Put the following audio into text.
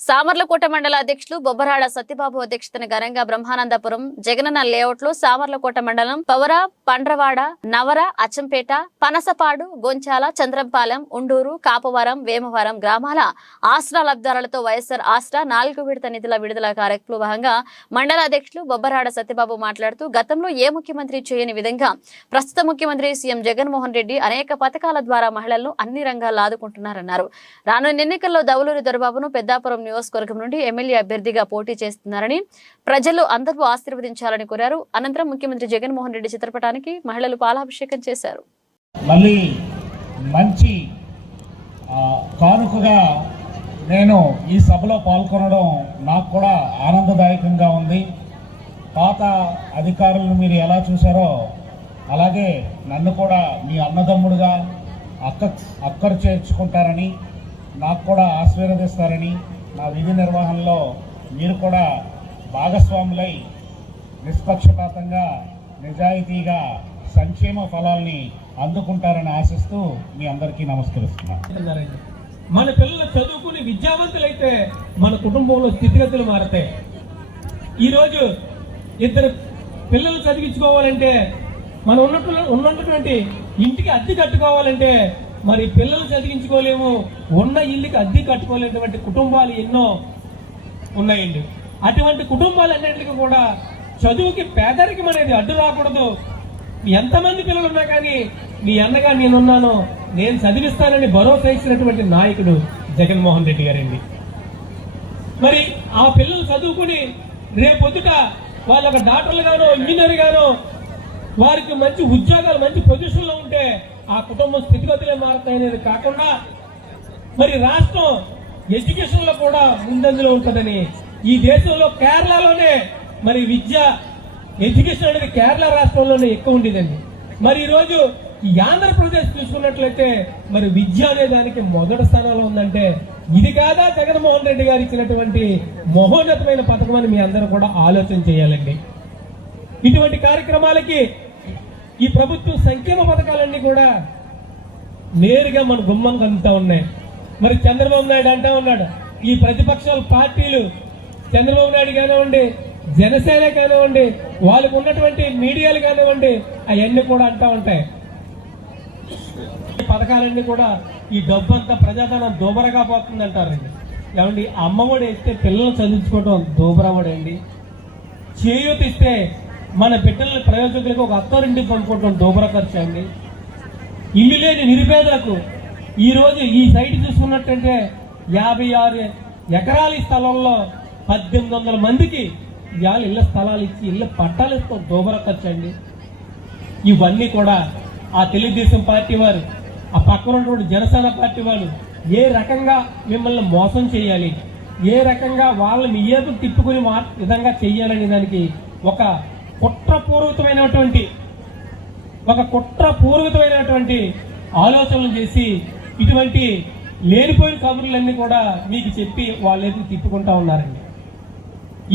సామర్లకోట మండల అధ్యక్షులు బొబ్బరాడ సత్యబాబు అధ్యక్షతన ఘనంగా బ్రహ్మానందపురం జగనన్న లేఅవుట్లో సామర్లకోట మండలం పవర పండ్రవాడ నవర అచ్చంపేట పనసపాడు గొంచాల చంద్రంపాలెం ఉండూరు కాపవరం వేమవరం గ్రామాల ఆసరా లబ్ధారులతో వైఎస్ఆర్ ఆసరా నాలుగు విడత నిధుల విడుదల కార్యక్రమంలో భాగంగా మండల అధ్యక్షులు బొబ్బరాడ సత్యబాబు మాట్లాడుతూ గతంలో ఏ ముఖ్యమంత్రి చేయని విధంగా ప్రస్తుత ముఖ్యమంత్రి సీఎం జగన్మోహన్ రెడ్డి అనేక పథకాల ద్వారా మహిళలను అన్ని రంగాల్లో ఆదుకుంటున్నారన్నారు. రానున్న ఎన్నికల్లో దౌలూరు దొరబాబును పెద్దాపురం నియోజకవర్గం నుండి ఎమ్మెల్యే అభ్యర్థిగా పోటీ చేస్తున్నారని ప్రజలు అందరూ ఆశీర్వదించాలని కోరారు. అనంతరం ముఖ్యమంత్రి జగన్మోహన్ రెడ్డి చిత్రపటానికి మహిళలు పాలాభిషేకం చేశారు. మళ్ళీ మంచి కానుకగా నేను ఈ సభలో పాల్గొనడం నాకు కూడా ఆనందదాయకంగా ఉంది. పాత అధికారులను మీరు ఎలా చూసారో అలాగే నన్ను కూడా మీ అన్నదమ్ముడుగా అక్క అక్కరు చేర్చుకుంటారని నాకు కూడా ఆశీర్వదిస్తారని నా విధి నిర్వహణలో మీరు కూడా భాగస్వాములై నిష్పక్షపాతంగా నిజాయితీగా సంక్షేమ ఫలాల్ని అందుకుంటారని ఆశిస్తూ మీ అందరికీ నమస్కరిస్తున్నాను. మన పిల్లలు చదువుకుని విద్యావంతులైతే మన కుటుంబంలో స్థితిగతులు మారతాయి. ఈరోజు ఇద్దరు పిల్లలు చదివించుకోవాలంటే మనం ఉన్నట్టు ఉన్నటువంటి ఇంటికి అద్దె కట్టుకోవాలంటే మరి పిల్లలు చదివించుకోలేము. ఉన్న ఇల్లుకి అద్దె కట్టుకోలేటువంటి కుటుంబాలు ఎన్నో ఉన్నాయండి. అటువంటి కుటుంబాలన్నింటికి కూడా చదువుకి పేదరికం అనేది అడ్డు రాకూడదు. ఎంతమంది పిల్లలు ఉన్నా కానీ మీ అన్నగా నేనున్నాను నేను చదివిస్తానని భరోసా ఇచ్చినటువంటి నాయకుడు జగన్మోహన్ రెడ్డి గారండి. మరి ఆ పిల్లలు చదువుకుని రేపొద్దుట వాళ్ళు ఒక డాక్టర్లు గానో ఇంజనీర్ గానో వారికి మంచి ఉద్యోగాలు మంచి పొజిషన్లో ఉంటే ఆ కుటుంబం స్థితిగతులే మారుతాయనేది కాకుండా మరి రాష్ట్రం ఎడ్యుకేషన్లో కూడా ముందంజలో ఉంటుందని ఈ దేశంలో కేరళలోనే మరి విద్య ఎడ్యుకేషన్ అనేది కేరళ రాష్ట్రంలోనే ఎక్కువ ఉండేదండి. మరి ఈరోజు ఈ ఆంధ్రప్రదేశ్ చూసుకున్నట్లయితే మరి విద్య అనే దానికి మొదటి స్థానంలో ఉందంటే ఇది కాదా జగన్మోహన్ రెడ్డి గారు ఇచ్చినటువంటి మహోన్నతమైన పథకం అని మీ అందరూ కూడా ఆలోచన చేయాలండి. ఇటువంటి కార్యక్రమాలకి ఈ ప్రభుత్వం సంక్షేమ పథకాలన్నీ కూడా నేరుగా మన గుమ్మం కలుగుతా ఉన్నాయి. మరి చంద్రబాబు నాయుడు అంటా ఉన్నాడు ఈ ప్రతిపక్షాల పార్టీలు చంద్రబాబు నాయుడు కానివ్వండి జనసేన కానివ్వండి వాళ్ళకు ఉన్నటువంటి మీడియాలు కానివ్వండి అవన్నీ కూడా అంటా ఉంటాయి. ఈ పథకాలన్నీ కూడా ఈ డబ్బు అంతా ప్రజాధనం దోబరగా పోతుంది అంటారండి ఏమండి అమ్మఒడి ఇస్తే పిల్లలు చదివించుకోవడం దూబరవడండి చేయూత ఇస్తే మన బిడ్డల ప్రయోజకులకు ఒక అత్తారింటికి పంపుకోవడం దోబర ఖర్చు అండి. ఇల్లు లేని నిరుపేదలకు ఈరోజు ఈ సైట్ చూసుకున్నట్టంటే యాభై ఆరు ఎకరాల స్థలంలో పద్దెనిమిది వందల మందికి ఇవాళ ఇళ్ళ స్థలాలు ఇచ్చి ఇళ్ళ పట్టాలు ఇస్తాం దోబర ఖర్చు అండి. ఇవన్నీ కూడా ఆ తెలుగుదేశం పార్టీ వారు ఆ పక్కన ఉన్నటువంటి జనసేన పార్టీ వాళ్ళు ఏ రకంగా మిమ్మల్ని మోసం చేయాలి ఏ రకంగా వాళ్ళని మీ ఏదో తిప్పుకుని మా విధంగా చెయ్యాలనే దానికి ఒక కుట్రపూర్వకమైనటువంటి ఒక కుట్రపూర్వకమైనటువంటి ఆలోచనలు చేసి ఇటువంటి లేనిపోయిన కబుర్లన్నీ కూడా మీకు చెప్పి వాళ్ళేది తిప్పుకుంటా ఉన్నారండి.